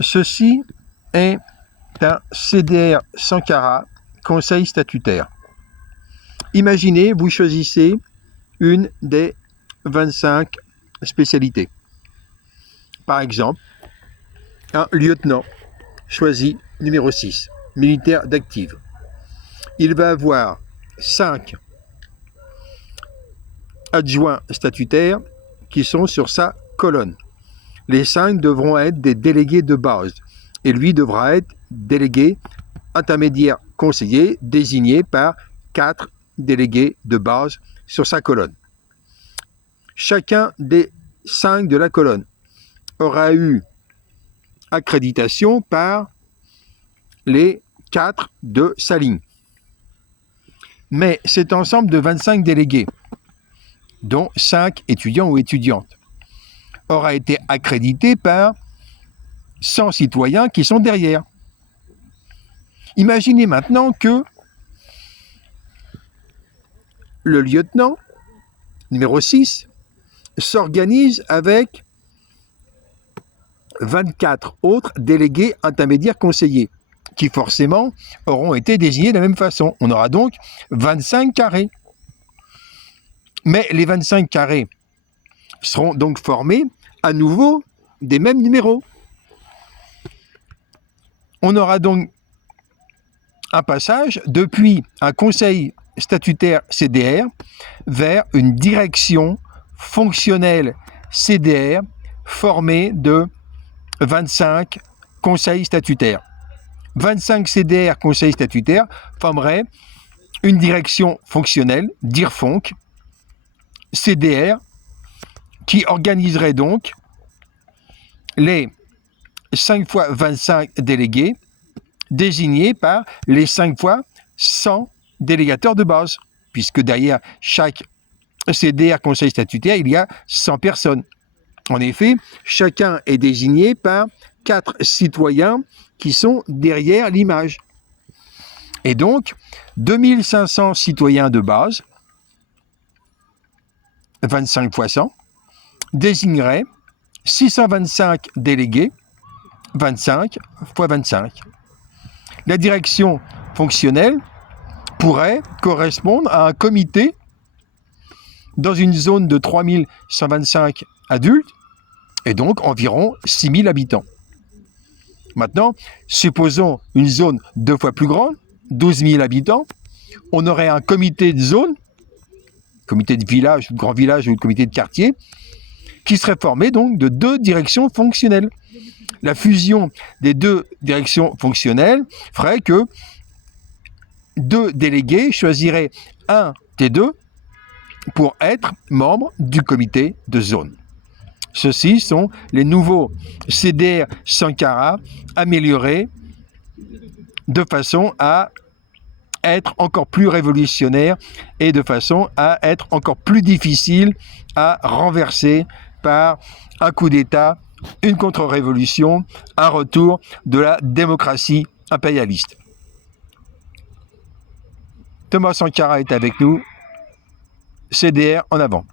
ceci est un CDR Sankara, conseil statutaire. Imaginez, vous choisissez une des 25 spécialités. Par exemple, un lieutenant choisi numéro 6, militaire d'active. Il va avoir 5 adjoints statutaires qui sont sur sa colonne. Les 5 devront être des délégués de base et lui devra être délégué intermédiaire conseiller désigné par 4 délégués de base sur sa colonne. Chacun des 5 de la colonne aura eu accréditation par les 4 de sa ligne. Mais cet ensemble de 25 délégués, dont 5 étudiants ou étudiantes, aura été accrédité par 100 citoyens qui sont derrière. Imaginez maintenant que le lieutenant, numéro 6, s'organise avec 24 autres délégués intermédiaires conseillers, qui forcément auront été désignés de la même façon. On aura donc 25 carrés. Mais les 25 carrés seront donc formés à nouveau des mêmes numéros. On aura donc un passage depuis un conseil statutaire CDR vers une direction fonctionnelle CDR formée de 25 conseils statutaires. 25 CDR conseils statutaires formeraient une direction fonctionnelle, DIRFONC, CDR, qui organiserait donc les 5 fois 25 délégués désignés par les 5 fois 100 délégateurs de base, puisque derrière chaque CDR conseil statutaire, il y a 100 personnes. En effet, chacun est désigné par 4 citoyens qui sont derrière l'image. Et donc, 2500 citoyens de base, 25 fois 100, désigneraient 625 délégués, 25 fois 25. La direction fonctionnelle pourrait correspondre à un comité dans une zone de 3125 adultes et donc environ 6000 habitants. Maintenant, supposons une zone 2 fois plus grande, 12 000 habitants, on aurait un comité de zone, comité de village, de grand village ou de comité de quartier, qui serait formé donc de 2 directions fonctionnelles. La fusion des 2 directions fonctionnelles ferait que 2 délégués choisiraient un des 2 pour être membre du comité de zone. Ceux-ci sont les nouveaux CDR Sankara améliorés de façon à être encore plus révolutionnaires et de façon à être encore plus difficile à renverser par un coup d'État, une contre-révolution, un retour de la démocratie impérialiste. Thomas Sankara est avec nous. CDR en avant.